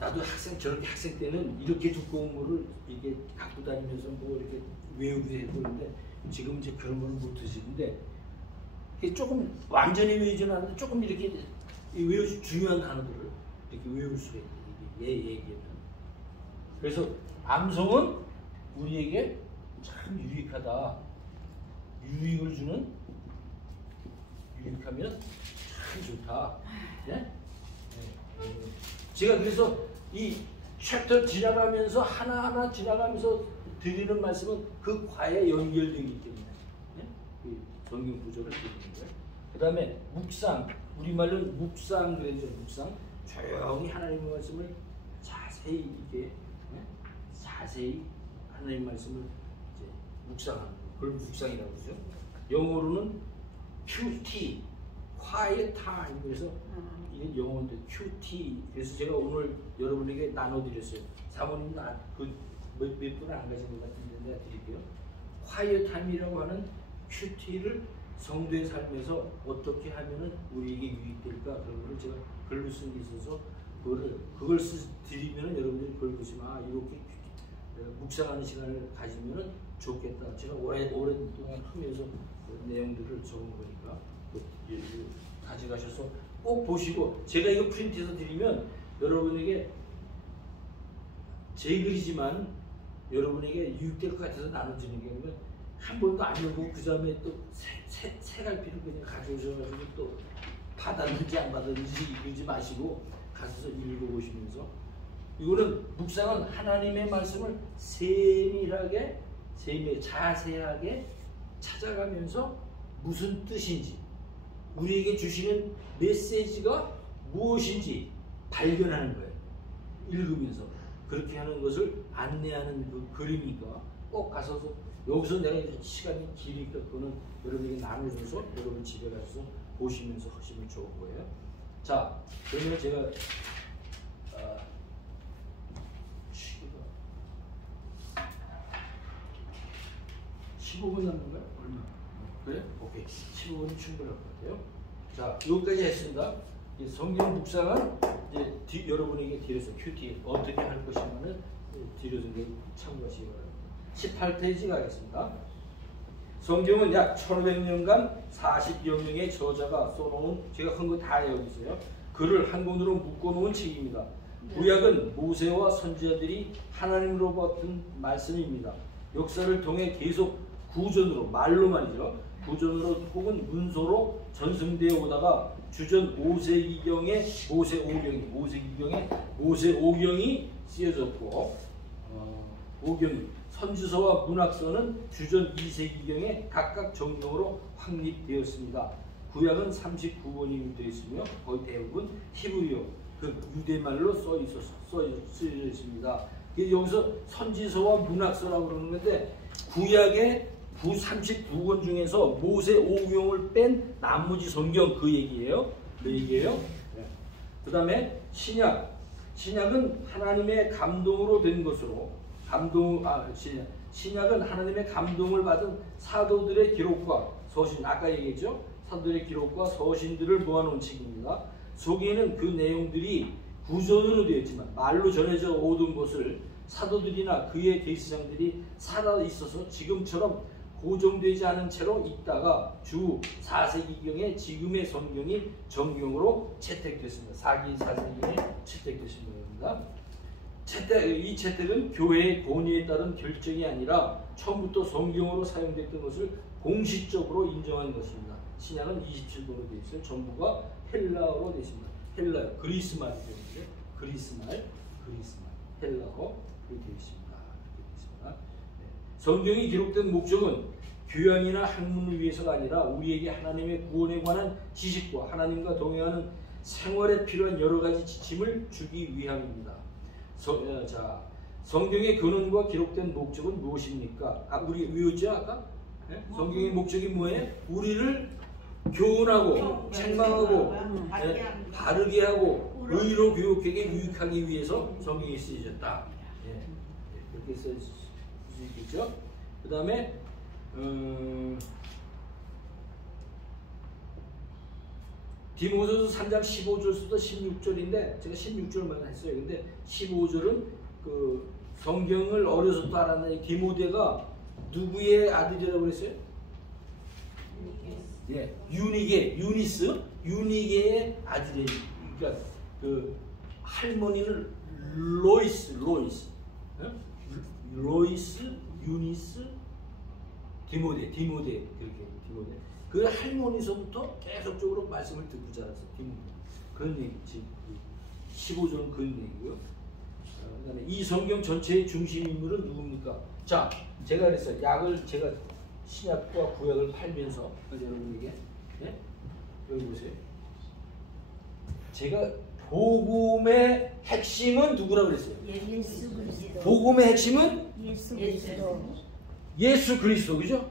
나도 저렇게 학생 때는 이렇게 두꺼운 거를 이게 갖고 다니면서 뭐 이렇게 외우기도 했고 그런데 지금 이제 그런 걸 못 하시는데 조금 완전히 외우지는 않는데 조금 이렇게 중요한 단어들을 이렇게 외울 수가 있다. 이게 얘기하면. 그래서 암송은 우리에게 참 유익하다. 유익을 주는 유익하면 참 좋다. 네? 제가 그래서 이 챕터 지나가면서 하나하나 지나가면서 드리는 말씀은 그 과에 연결되기 때문에 그 성경 구절을 드리는 거예요. 그 다음에 묵상, 우리말로 묵상 그랬죠. 묵상, 조용히 하나님의 말씀을 자세히 이게 자세히 하나님 말씀을 이제 묵상하는 그걸 묵상이라고 그러죠. 영어로는 QT, Quiet Time. 그래서 이게 영어인데 QT. 그래서 제가 오늘 여러분에게 나눠드렸어요. 사모님 몇 분을 안 가진 것 같은데 내가 드릴게요. Quiet Time이라고 하는 QT를 성도의 삶에서 어떻게 하면은 우리에게 유익될까 그런 걸 제가 글로 쓴 게 있어서 그걸 드리면은 여러분들이 그걸 보시면 이렇게 묵상하는 시간을 가지면은 좋겠다. 제가 오랫동안 하면서 그 내용들을 적은 거니까 가져가셔서 꼭 보시고 제가 이거 프린트해서 드리면 여러분에게 제 글이지만 여러분에게 유익될 것 같아서 나눠주는 게 아니면 한 번도 안 읽고 그 다음에 또 새 갈피를 그냥 가져오셔가지고 또 받았는지 안 받았는지 읽지 마시고 가서 읽어보시면서 이거는 묵상은 하나님의 말씀을 세밀하게 자세하게 찾아가면서 무슨 뜻인지 우리에게 주시는 메시지가 무엇인지 발견하는 거예요. 읽으면서 그렇게 하는 것을 안내하는 그 그림이니까 꼭 가서 여기서 내가 시간이 길으니까 그거는 여러분에게 나눠줘서 여러분 집에 가서 보시면서 하시면 좋을 거예요. 자, 그러면 제가 15분 남는 거야? 얼마? 그래? 오케이. 15분이 충분할 것 같아요. 자, 여기까지 했습니다. 성경 묵상은 이제 여러분에게 드려서 큐티 어떻게 할 것이냐는 드려서 참고하시기 바랍니다. 18페이지 가겠습니다. 성경은 약 1500년간 40여 명의 저자가 써놓은 제가 한 거 다 여기 있어요. 글을 한 권으로 묶어놓은 책입니다. 구약은 모세와 선지자들이 하나님으로부터 받은 말씀입니다. 역사를 통해 계속 구전으로 말로 말이죠. 구전으로 혹은 문서로 전승되어 오다가 주전 5세기경에 모세오경이 쓰여졌고 오경이 선지서와 문학서는 주전 2세기경에 각각 정명으로 확립되었습니다. 구약은 39번이 되어 있으며 거의 대부분 히브리어 그 유대말로 쓰여져 있습니다. 여기서 선지서와 문학서라고 그러는 건데 구약의 39권 중에서 모세 오경을 뺀 나머지 성경 그 얘기예요. 그 다음에 신약은 하나님의 감동으로 된 것으로 신약은 하나님의 감동을 받은 사도들의 기록과 서신 아까 얘기했죠. 사도들의 기록과 서신들을 모아놓은 책입니다. 속에는 그 내용들이 구전으로 되어 있지만 말로 전해져 오던 것을 사도들이나 그의 대제사장들이 살아 있어서 지금처럼 고정되지 않은 채로 있다가 주 4세기경에 지금의 성경이 정경으로 채택됐습니다. 4세기경에 채택됐습니다. 이 채택은 교회의 권위에 따른 결정이 아니라 처음부터 성경으로 사용됐던 것을 공식적으로 인정한 것입니다. 신약은 27번으로 되어 있어요. 전부가 헬라어로 되어 있습니다. 헬라어, 그리스말 되어 있죠. 그리스말, 헬라어 그렇게 되어 있습니다. 성경이 기록된 목적은 교양이나 학문을 위해서가 아니라 우리에게 하나님의 구원에 관한 지식과 하나님과 동행하는 생활에 필요한 여러 가지 지침을 주기 위함입니다. 성경의 근원과 기록된 목적은 무엇입니까? 우리 외웠죠 아까? 네? 성경의 목적이 뭐예요? 우리를 교훈하고 책망하고 바르게 하고 의로 교육하게 유익하기 위해서 성경이 쓰여졌다. 이렇게 써 있겠죠. 그 다음에 디모데후서 3장 15절부터 16절인데 제가 16절만 했어요. 근데 15절은 그 성경을 어려서부터 알았는 디모데가 누구의 아들이라고 그랬어요? 유니게의 아들이에요. 그러니까 그 할머니는 로이스, 유니스, 디모데 그렇게 디모데. 그 할머니서부터 계속적으로 말씀을 듣고 자랐어. 디모데. 그런 얘기지. 15절은 그런 얘기고요. 그다음에 이 성경 전체의 중심 인물은 누굽니까? 자, 제가 그랬어요. 약을 제가 신약과 구약을 팔면서 여러분에게 여기 보세요. 제가 복음의 핵심은 누구라고 그랬어요? 예수 그리스도. 복음의 핵심은 예수 그리스도. 예수 그리스도, 그죠?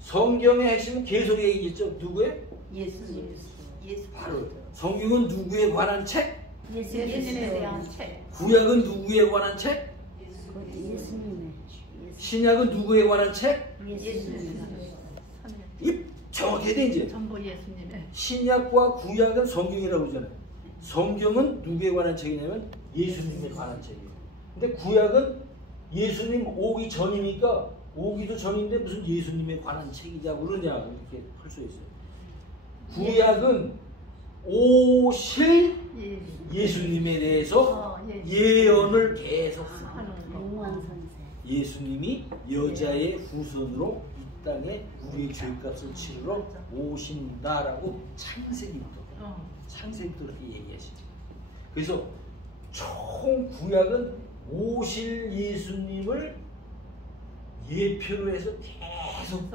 성경의 핵심은 계속 얘기했죠. 누구의? 예수. 바로 성경은 누구에 관한 책? 예수님에 예수님에 대한 대한 책. 구약은 누구에 관한 책? 예수님의. 신약은 누구에 관한 책? 예수님의. 이 정확해야 돼 이제. 전부 예수님의. 신약과 구약은 성경이라고 그러잖아요. 성경은 누구에 관한 책이냐면 예수님에 관한 책이에요. 근데 구약은 예수님 오기 전이니까 오기도 전인데 무슨 예수님에 관한 책이냐고 그러냐 이렇게 할 수 있어요. 구약은 오실 예수님에 대해서 예언을 계속 하는 거예요. 용환 선생. 예수님이 여자의 후손으로 이 땅에 우리의 죄값을 치르러 오신다라고 창세기부터 그렇게 얘기하시죠. 그래서 총 구약은 오실 예수님을 예표로 해서 계속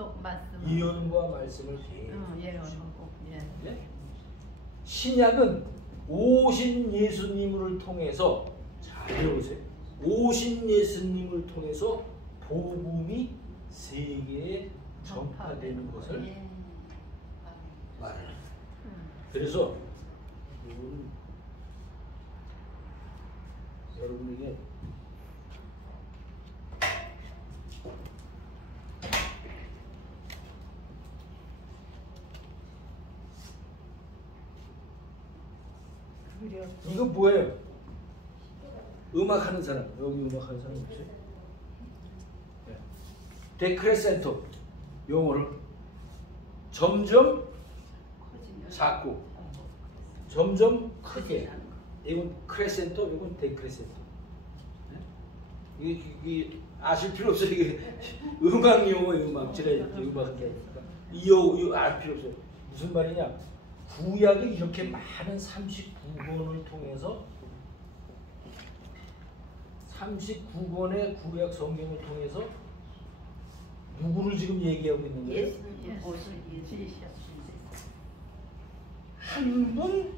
예언과 말씀을 예언하고. 네? 신약은 오신 예수님을 통해서 잘 들어보세요. 오신 예수님을 통해서 복음이 세계에 전파되는 것을 말하는. 그래서 여러분에게 이거 뭐예요? 음악하는 사람, 여기 음악하는 사람 없어요? 네. 데크레센토 용어를 점점 작고 점점 크게. 이건 크레센토, 이건 데크레센토. 네? 이게 아실 필요 없어요. 이게 음악 용어예요. 음악. 제가 음악 이거 알 필요 없어요. 무슨 말이냐? 구약을 이렇게 많은 39권을 통해서 39권의 구약 성경을 통해서 누구를 지금 얘기하고 있는 거예요? 한 분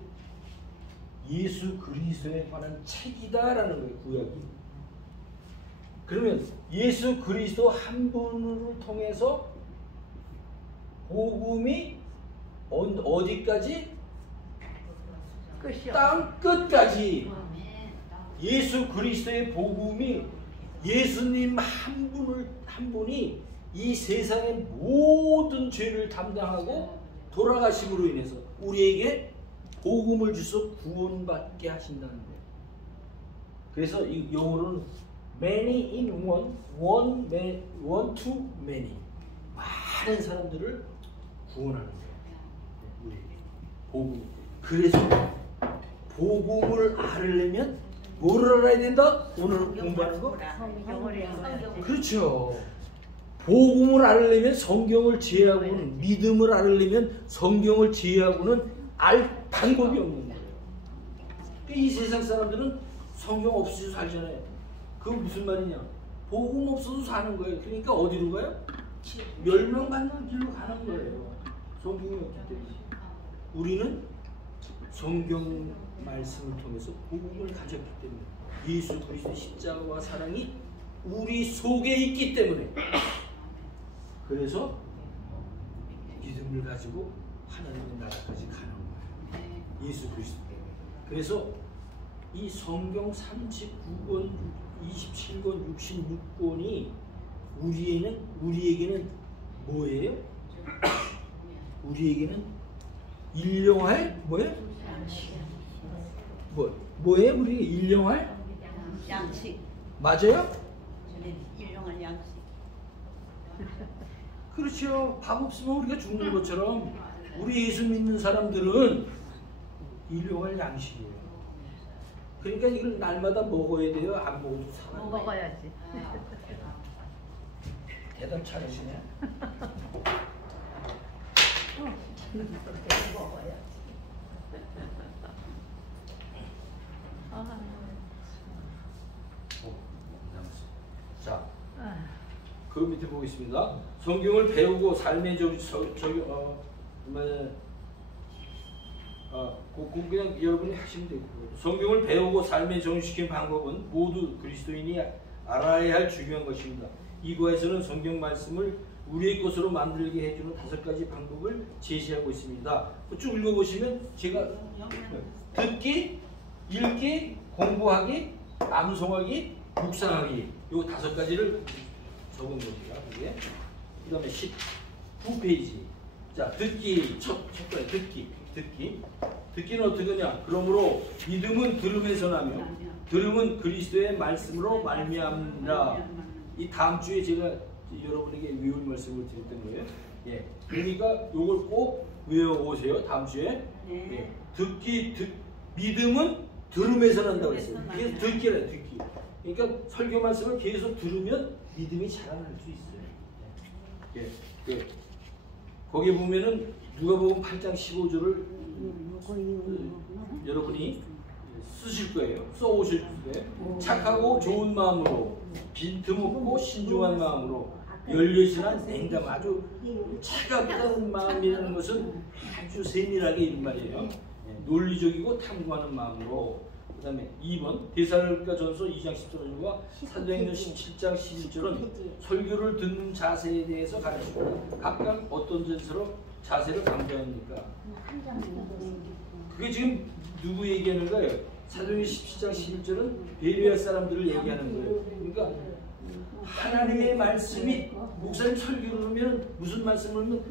예수 그리스도에 관한 책이다라는 거예요. 구약이. 그러면 예수 그리스도 한 분을 통해서 복음이 어디까지? 땅 끝까지. 예수 그리스도의 복음이 예수님 한 분이 이 세상의 모든 죄를 담당하고 돌아가심으로 인해서 우리에게 복음을 주서 구원받게 하신다는 거예요. 그래서 이 영어로는 many in one to many. 많은 사람들을 구원하는 거예요. 우리에게 복음. 그래서 복음을 알으려면 뭐를 알아야 된다? 오늘 공부하는 거? 그렇죠. 복음을 알으려면 성경을 제하고는, 믿음을 알으려면 성경을 제하고는 알 방법이 없는 거예요. 이 세상 사람들은 성경 없이도 살잖아요. 그건 무슨 말이냐? 복음 없어도 사는 거예요. 그러니까 어디로 가요? 멸망받는 길로 가는 거예요. 성경이 없기 때문에. 우리는 성경 말씀을 통해서 복음을 가졌기 때문에, 예수 그리스도의 십자가와 사랑이 우리 속에 있기 때문에, 그래서 믿음을 가지고 하나님의 나라까지 가는 거예요. 예수 그리스도 때문에. 그래서 이 성경 39권, 27권, 66권이 우리에게는 뭐예요? 우리에게는 일용할 뭐예요? 뭐예요? 우리가 일용할 양식. 맞아요? 일용할 양식. 그렇죠. 밥 없으면 우리가 죽는 것처럼 우리 예수 믿는 사람들은 일용할 양식이에요. 그러니까 이걸 날마다 먹어야 돼요. 안 먹어도 살아요. 먹어야지. 대답 잘하시네. 자, 그 밑에 보겠습니다. 성경을 배우고 삶의 그냥 여러분이 하시면 되고. 성경을 배우고 삶에 적용시키는 방법은 모두 그리스도인이 알아야 할 중요한 것입니다. 이 과에서는 성경 말씀을 우리의 것으로 만들게 해주는 5가지 방법을 제시하고 있습니다. 쭉 읽어보시면 제가 듣기, 읽기, 공부하기, 암송하기, 묵상하기 요 5가지를 적은 겁니다. 그게 그 다음에 19페이지. 자, 듣기 첫 번째 듣기는 어떻게 하냐? 그러므로 믿음은 들음에서 나며 들음은 그리스도의 말씀으로 말미암느니라. 이 다음 주에 제가 여러분에게 외울 말씀을 드렸던 거예요. 예, 그러니까 요걸 꼭 외워오세요. 다음 주에. 예, 믿음은 들음에서 난다고 했어요. 그래서 듣기래, 듣기. 그러니까 설교 말씀을 계속 들으면 믿음이 자라날 수 있어요. 예, 예. 거기 보면은 누가복음 8장 15절을 여러분이 쓰실 거예요. 써오실 거예요. 착하고 좋은 마음으로 빈틈없고 신중한 마음으로 열려있으나 냉담 아주 차갑다는 마음이라는 것은 아주 세밀하게 이런 말이에요. 논리적이고 탐구하는 마음으로. 그 다음에 2번 데살로니가전서 2장 14절과 사도행전 17장 11절은 설교를 듣는 자세에 대해서 가르칩니다. 각각 어떤 자세를 강조합니까? 그게 지금 누구 얘기하는 거예요? 사도행전 17장 11절은 베레아 사람들을 얘기하는 거예요. 그러니까 하나님의 말씀이 목사님 설교를 하면 무슨 말씀을 하면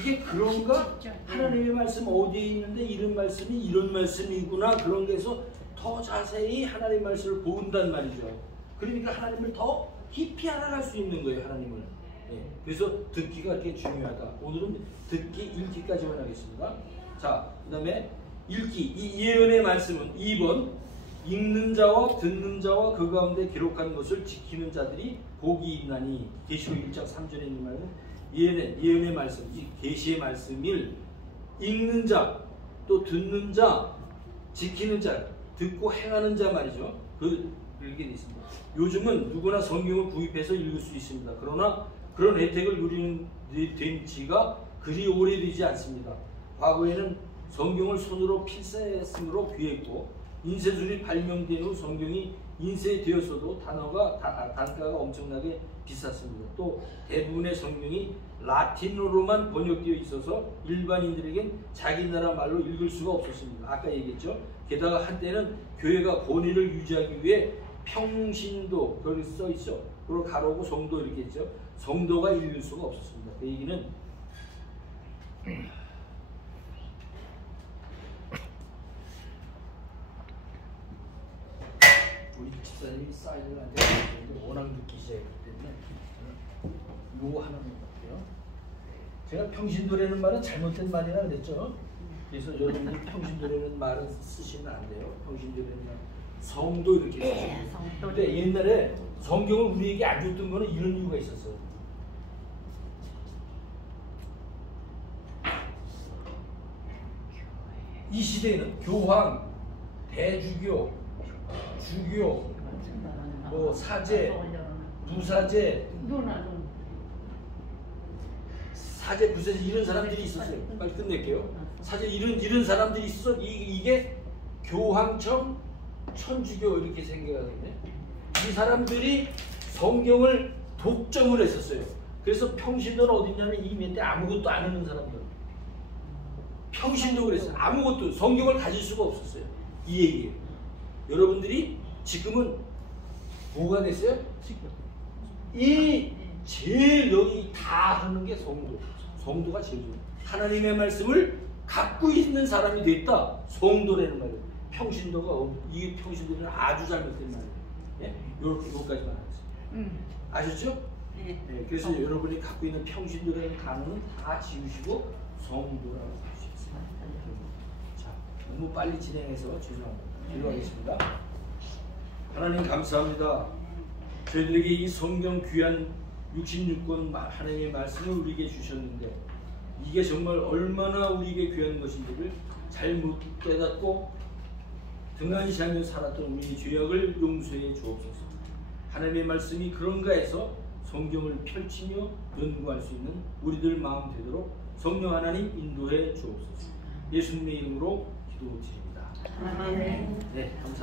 이게 그런가? 하나님의 말씀 어디에 있는데 이런 말씀이 이런 말씀이구나. 그런 데서 더 자세히 하나님의 말씀을 본단 말이죠. 그러니까 하나님을 더 깊이 알아갈 수 있는 거예요. 하나님을. 예. 그래서 듣기가 그렇게 중요하다. 오늘은 듣기, 읽기까지만 하겠습니다. 자, 그 다음에 읽기. 이 예언의 말씀은 2번 읽는 자와 듣는 자와 그 가운데 기록한 것을 지키는 자들이 복이 있나니. 계시록 1장 3절에 있는 말은 예언의 말씀, 이 계시의 말씀을 읽는 자, 또 듣는 자, 지키는 자, 듣고 행하는 자 말이죠. 그렇게 되어 있습니다. 요즘은 누구나 성경을 구입해서 읽을 수 있습니다. 그러나 그런 혜택을 누리는 된 지가 그리 오래되지 않습니다. 과거에는 성경을 손으로 필사했으므로 귀했고 인쇄술이 발명된 후 성경이 인쇄되었어도 단가가 엄청나게 비쌌습니다. 또 대부분의 성경이 라틴어로만 번역되어 있어서 일반인들에겐 자기 나라 말로 읽을 수가 없었습니다. 아까 얘기했죠. 게다가 한때는 교회가 권위를 유지하기 위해 평신도 거기 써 있죠. 그리고 가로고 성도 이렇게 했죠. 성도가 읽을 수가 없었습니다. 그 얘기는 우리 집사님이 사인을 안 해서 워낙 늦기 시작했기 때문에 요거 하나만 볼게요. 제가 평신도라는 말은 잘못된 말이라 그랬죠. 그래서 여러분들 평신도라는 말은 쓰시면 안 돼요. 평신도라는 말 성도 이렇게 쓰시고. 근데 옛날에 성경을 우리에게 안 줬던 거는 이런 이유가 있었어요. 이 시대에는 교황, 대주교, 주교, 뭐 사제, 부사제, 사제, 부사제 이런 사람들이 있었어요. 빨리 끝낼게요. 사제 이런 사람들이 있어서 이게 교황청, 천주교 이렇게 생겨가거든요. 이 사람들이 성경을 독점을 했었어요. 그래서 평신도는 어디냐면 이 밑에 아무것도 안 하는 사람들. 평신도 그랬어요. 아무것도 성경을 가질 수가 없었어요. 이 얘기예요. 여러분들이 지금은 뭐가 됐어요? 이 제일 여기 다 하는 게 성도가 제일 좋아요. 하나님의 말씀을 갖고 있는 사람이 됐다. 성도라는 말이에요. 평신도가 이 평신도는 아주 잘못된 말이에요. 예? 요까지만 하겠습니다. 아셨죠? 네. 예, 그래서 여러분이 갖고 있는 평신도라는 단어는 다 지우시고 성도라고 하시겠습니다. 자, 너무 빨리 진행해서 죄송합니다. 기도하겠습니다. 하나님 감사합니다. 저희들에게 이 성경 귀한 66권 하나님의 말씀을 우리에게 주셨는데 이게 정말 얼마나 우리에게 귀한 것인지를 잘못 깨닫고 등한시하며 살았던 우리의 죄악을 용서해 주옵소서. 하나님의 말씀이 그런가 해서 성경을 펼치며 연구할 수 있는 우리들 마음 되도록 성령 하나님 인도해 주옵소서. 예수님의 이름으로 기도드립니다. 아멘. 네, 감사합니다.